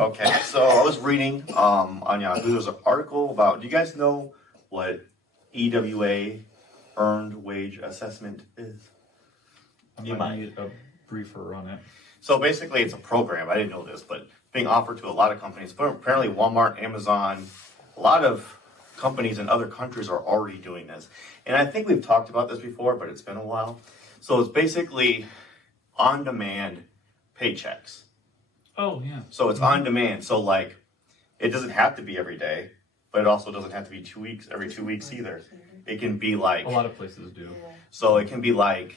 Okay, so I was reading on Yahoo. There's an article about. Do you guys know what EWA, Earned Wage Assessment, is? I might need a briefer on it. So basically, it's a program. I didn't know this, but being offered to a lot of companies. But apparently, Walmart, Amazon, a lot of companies in other countries are already doing this. And I think we've talked about this before, but it's been a while. So it's basically on-demand paychecks. Oh, yeah. So it's on demand. So like, it doesn't have to be every day, but it also doesn't have to be 2 weeks, every 2 weeks either. It can be like, A lot of places do. so it can be like,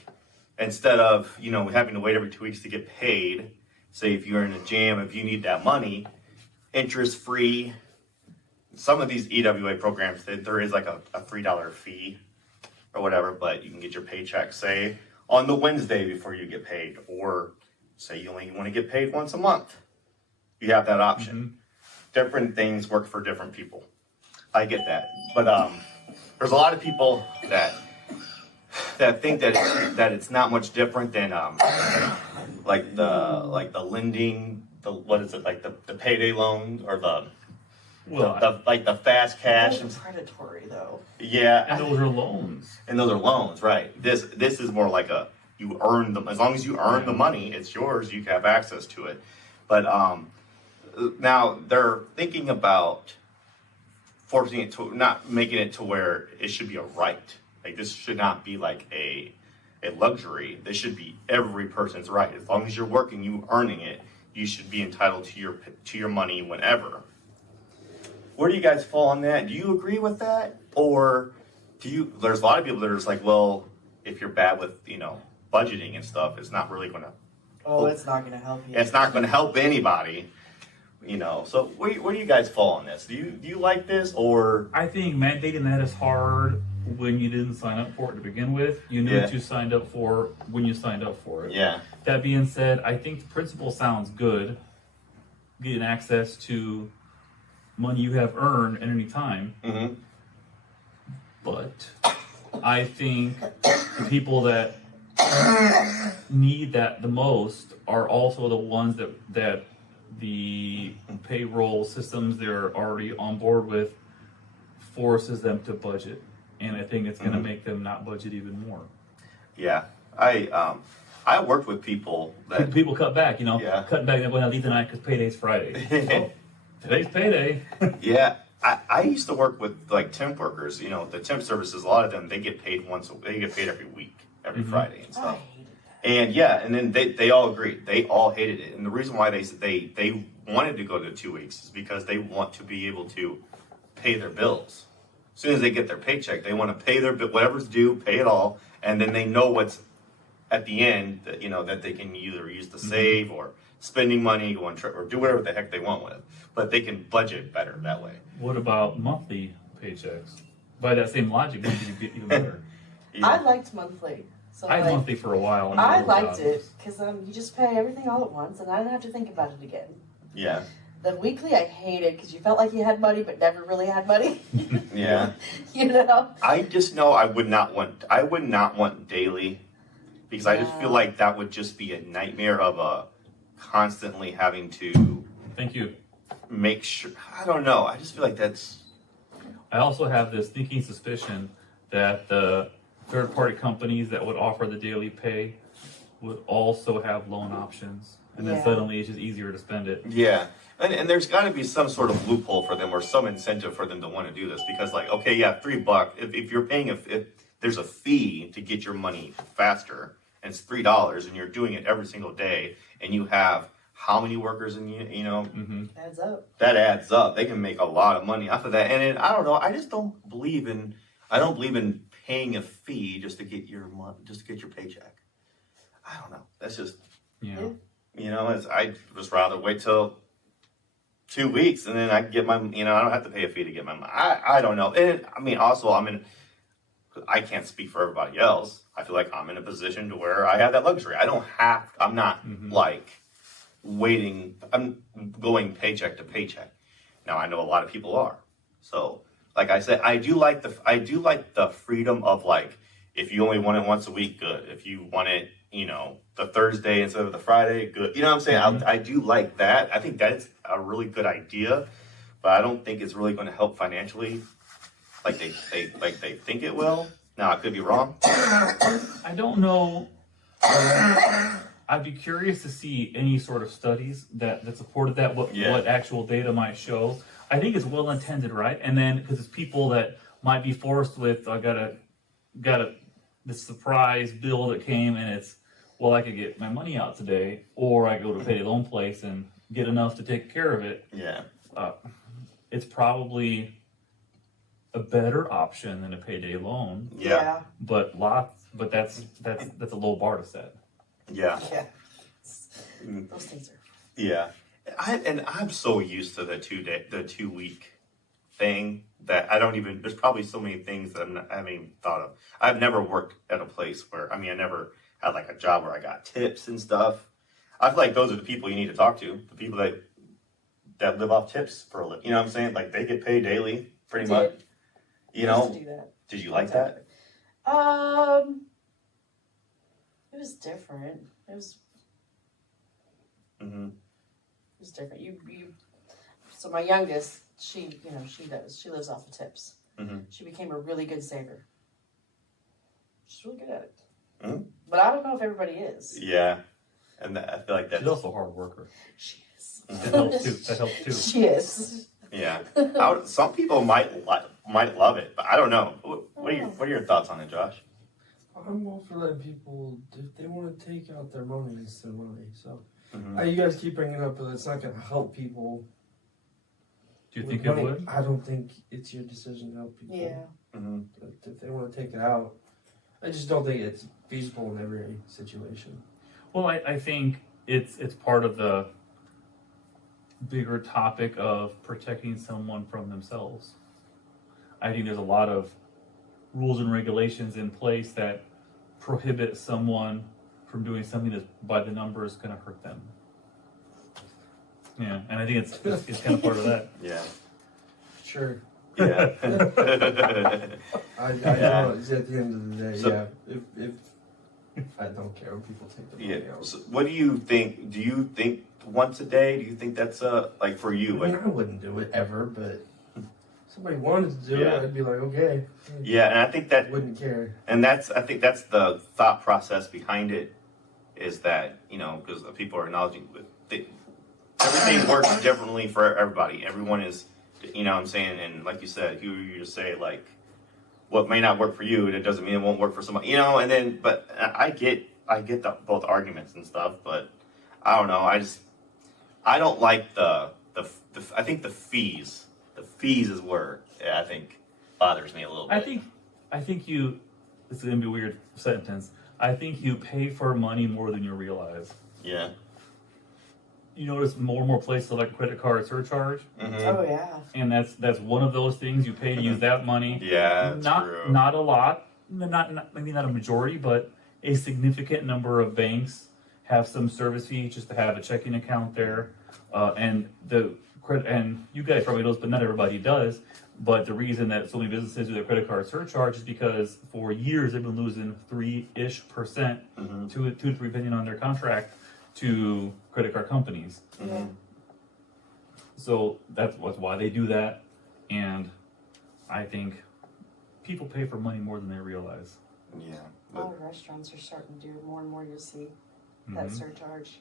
instead of, having to wait every 2 weeks to get paid, say if you're in a jam, if you need that money, interest free. Some of these EWA programs, there is like a $3 fee or whatever, but you can get your paycheck, say, on the Wednesday before you get paid, or say you only want to get paid once a month. You have that option. Different things work for different people. I get that. But there's a lot of people that think that it's not much different than like the lending, the payday loan, or the fast cash. Those are predatory though. Yeah. And those are loans. And those are loans, right? This is more like you earn them. As long as you earn the money, it's yours. You have access to it. But now they're thinking about forcing it to, not making it to where it should be a right. Like, this should not be like a luxury. This should be every person's right. As long as you're working, you earning it, you should be entitled to your money whenever. Where do you guys fall on that? Do you agree with that, or there's a lot of people that are just like, well, if you're bad with budgeting and stuff, it's not really going to. Oh, it's not going to help you. It's not going to help anybody. So where do you guys fall on this? Do you like this, or? I think mandating that is hard when you didn't sign up for it to begin with. You knew what you signed up for when you signed up for it. Yeah. That being said, I think the principle sounds good. Getting access to money you have earned at any time. Mm-hmm. But I think the people that need that the most are also the ones that the payroll systems they're already on board with forces them to budget, and I think it's going to make them not budget even more. Yeah, I worked with people that People cut back, Yeah. cutting back. They're going to leave tonight because payday's Friday. Oh, today's payday. Yeah, I used to work with like temp workers. The temp services. A lot of them they get paid they get paid every week, every Friday and I stuff. hated that. And yeah, and then they all agreed. They all hated it. And the reason why they wanted to go to 2 weeks is because they want to be able to pay their bills. As soon as they get their paycheck, they want to pay their bill, whatever's due, pay it all, and then they know what's at the end that that they can either use to save or spending money, go on trip, or do whatever the heck they want with it. But they can budget better that way. What about monthly paychecks? By that same logic, monthly would get even better. Yeah. I liked monthly. So I had monthly for a while. on I my liked job. it because you just pay everything all at once, and I didn't have to think about it again. Yeah. The weekly I hated because you felt like you had money but never really had money. Yeah. I just know I would not want daily, because I just feel like that would just be a nightmare of constantly having to Thank you. make sure. I don't know. I just feel like that's. I also have this sneaking suspicion that the third-party companies that would offer the daily pay would also have loan options, and then Yeah. suddenly it's just easier to spend it. Yeah. And there's got to be some sort of loophole for them or some incentive for them to want to do this, because like, okay, yeah, $3. If you're paying if there's a fee to get your money faster, and it's $3, and you're doing it every single day, and you have how many workers in Adds up. that adds up. They can make a lot of money off of that. And I don't know. I just don't believe in paying a fee just to get your paycheck. I don't know. That's just Yeah. I'd just rather wait till 2 weeks and then I get my I don't have to pay a fee to get my money. I don't know. And I mean, also I can't speak for everybody else. I feel like I'm in a position to where I have that luxury. I'm not like waiting. I'm going paycheck to paycheck. Now I know a lot of people are. So, like I said, I do like the freedom of, like, if you only want it once a week, good. If you want it, the Thursday instead of the Friday, good. You know what I'm saying? Mhm. I do like that. I think that's a really good idea, but I don't think it's really going to help financially like they think it will. Now, I could be wrong. I don't know. I'd be curious to see any sort of studies that supported that, what actual data might show. I think it's well intended, right? And then because it's people that might be forced with, I got this surprise bill that came, and it's, well, I could get my money out today, or I go to a payday loan place and get enough to take care of it. Yeah. It's probably a better option than a payday loan, Yeah. but that's a low bar to set. Yeah. Yeah. Those things are. Yeah. I'm so used to the 2 week thing that I don't even, there's probably so many things that I haven't even thought of. I've never worked at a place where, I never had like a job where I got tips and stuff. I feel like those are the people you need to talk to, the people that live off tips for a living. You know what I'm saying? Like they get paid daily, pretty much. You I used know? to do that. Did you like that? It was different. It was Mm-hmm. It was different. You. So my youngest, she lives off of tips. Mm-hmm. She became a really good saver. She's really good at it. Mm-hmm. But I don't know if everybody is. Yeah. And I feel like that's. She's also a hard worker. She is. That helps too. That helps too. She is. Yeah. Some people might love it, but I don't know. What are your thoughts on it, Josh? I'm all for letting people, if they want to take out their money, it's their money. So, Mm-hmm. you guys keep bringing it up, but it's not going to help people. Do you with think it money. would? I don't think it's your decision to help people. Yeah. Mm-hmm. If they want to take it out, I just don't think it's feasible in every situation. Well, I think it's part of the bigger topic of protecting someone from themselves. I think there's a lot of rules and regulations in place that prohibit someone from doing something that's by the numbers going to hurt them. Yeah, and I think it's kind of part of that. Yeah. Sure. Yeah. I Yeah. know it's at the end of the day, So- if I don't care when people take the Yeah. money out. So what do you think? Do you think once a day? Do you think that's like for you? I mean, I wouldn't do it ever, but if somebody wanted to do Yeah. it, I'd be like, okay. Yeah, and I think that, Wouldn't care. and I think that's the thought process behind it, is that because people are acknowledging everything works differently for everybody. Everyone is, what I'm saying, and like you said, you just say like, what may not work for you, it doesn't mean it won't work for somebody, and then, but I get both arguments and stuff, but I don't know, I don't like the I think the fees is where I think bothers me a little bit. I think this is gonna be a weird sentence. I think you pay for money more than you realize. Yeah. You notice more and more places like credit card surcharge, Mm-hmm. Oh yeah. and that's one of those things. You pay to use that money. Yeah, that's not true. not a lot, maybe not a majority, but a significant number of banks have some service fee just to have a checking account there, and the credit. And you guys probably know this, but not everybody does. But the reason that so many businesses do their credit card surcharge is because for years they've been losing 3-ish%, Mm-hmm. 2 to 3 depending on their contract, to credit card companies. Yeah. So that's why they do that, and I think people pay for money more than they realize. Yeah. A lot of restaurants are starting to do it more and more. You'll see that surcharge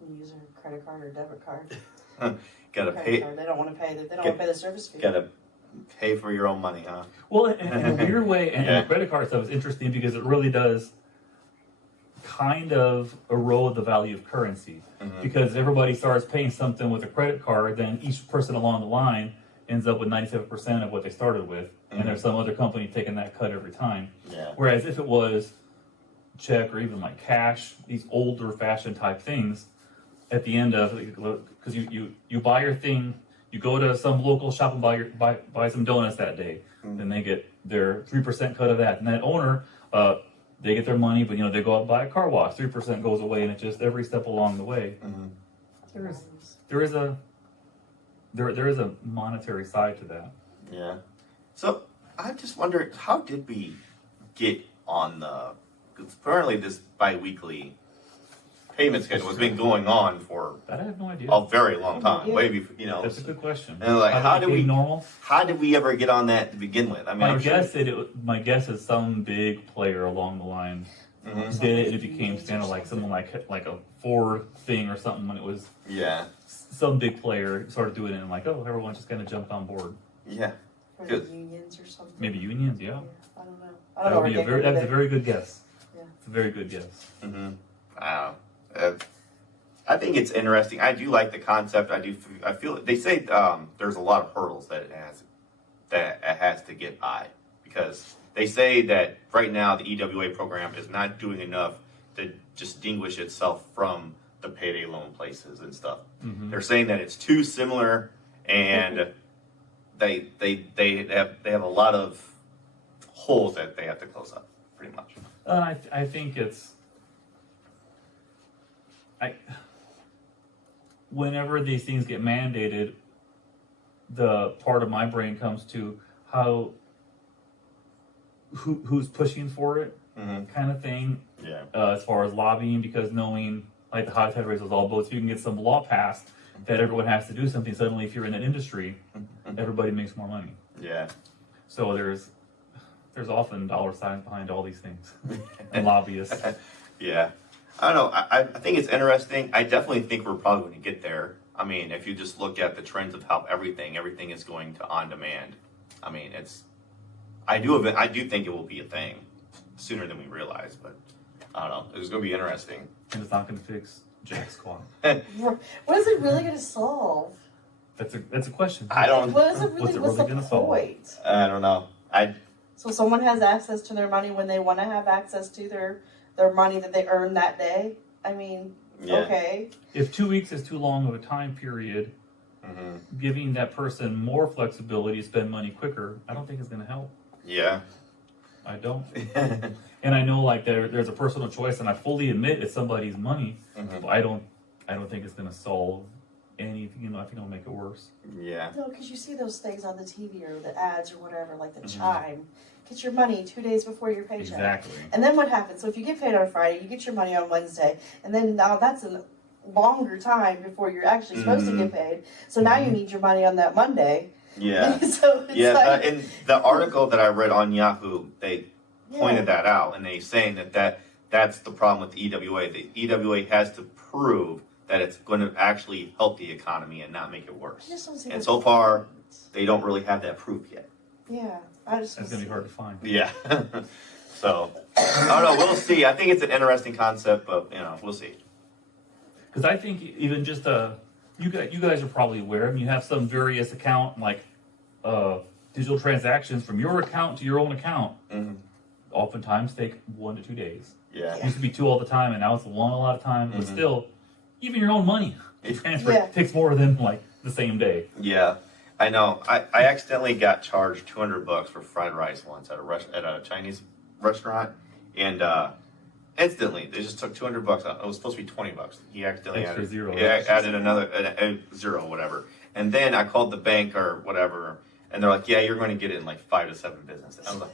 when you use a credit card or debit card. Gotta Credit pay. card. They don't want to pay. They don't want to pay the service fee. Gotta pay for your own money, huh? Well, in a weird way, and Yeah. the credit card stuff is interesting because it really does kind of erode the value of currency. Mhm. Because everybody starts paying something with a credit card, then each person along the line ends up with 97% of what they started with, and there's some other company taking that cut every time. Yeah. Whereas if it was check or even like cash, these older fashioned type things, at the end of, because you buy your thing, you go to some local shop and buy some donuts that day, then they get their 3% cut of that, and that owner, they get their money, but they go out and buy a car wash, 3% goes away, and it's just every step along the way. Mm-hmm. There is a monetary side to that. Yeah. So I just wonder, how did we get on apparently this bi-weekly payment schedule has been going on for That I have no idea. a very long time, Yeah. way before, you know. That's a good question. And like, how do do we- normal? How did we ever get on that to begin with? I mean, My I'm sure- guess my guess is some big player along the line Mhm. did it, and it became standard, like someone like a Ford thing or something when it was Yeah, some big player started doing it, and like, oh, everyone just kind of jumped on board. yeah. Or Good. the unions or something. Maybe unions, yeah. I don't know. I That don't know. would be where they that's a go very good guess. Yeah. It's a very good guess. Mm-hmm. Wow. I think it's interesting. I do like the concept. I feel they say there's a lot of hurdles that it has to get by, because they say that right now the EWA program is not doing enough to distinguish itself from the payday loan places and stuff. Mhm. They're saying that it's too similar, and they have a lot of holes that they have to close up, pretty much. I think it's whenever these things get mandated, the part of my brain comes to who's pushing for it, Mm-hmm. kind of thing, Yeah. as far as lobbying, because knowing like the high tide raises all boats, if you can get some law passed that everyone has to do something, suddenly if you're in that industry, everybody makes more money. Yeah. So there's often dollar signs behind all these things and lobbyists. Yeah. I don't know. I think it's interesting. I definitely think we're probably going to get there. I mean, if you just look at the trends of how everything is going to on demand. I mean, I do think it will be a thing sooner than we realize, but I don't know. It's going to be interesting. And it's not going to fix jack squat. What is it really going to solve? That's a question. I don't What is it really? What's it What's really the gonna solve? point? I don't know. So someone has access to their money when they want to have access to their money that they earned that day. I mean, Yeah. okay. If 2 weeks is too long of a time period, Mm-hmm. giving that person more flexibility to spend money quicker, I don't think is going to help. Yeah. I don't. And I know like there's a personal choice, and I fully admit it's somebody's money, Mhm. but I don't think it's going to solve anything. I think it'll make it worse. Yeah. No, because you see those things on the TV or the ads or whatever, like the Mhm. chime. Get your money 2 days before your paycheck. Exactly. And then what happens? So if you get paid on Friday, you get your money on Wednesday, and then now that's a longer time before you're actually supposed to get paid. So now you need your money on that Monday. Yeah. So it's Yeah. like, In the article that I read on Yahoo, they pointed yeah. that out, and they saying that's the problem with the EWA. The EWA has to prove that it's going to actually help the economy and not make it I worse. just don't see And the so far, point. they don't really have that proof yet. Yeah, I just That's going to be hard to find. Yeah. So, I don't know. We'll see. I think it's an interesting concept, but we'll see. Because I think even just you guys are probably aware. I mean, you have some various account like digital transactions from your account to your own account. Mm-hmm. Oftentimes take 1 to 2 days. Yeah. It used to be 2 all the time, and now it's 1 a lot of time. But Mhm. still, even your own money to transfer Yeah. takes more than like the same day. Yeah. I know. I accidentally got charged $200 for fried rice once at a Chinese restaurant, and instantly they just took $200 out. It was supposed to be $20. He accidentally Extra added zero. Yeah, added another a zero, whatever. And then I called the bank or whatever, and they're like, "Yeah, you're going to get it in like 5 to 7 business." I was like,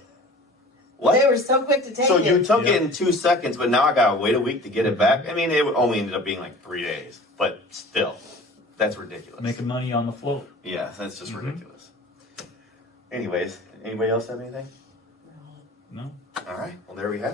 "What?" They were so quick to take So it. you took Yeah. it in 2 seconds, but now I gotta wait a week to get it back. I mean, it only ended up being like 3 days, but still, that's ridiculous. Making money on the float. Yeah, that's just Mhm. ridiculous. Anyways, anybody else have anything? No. All right, well there we have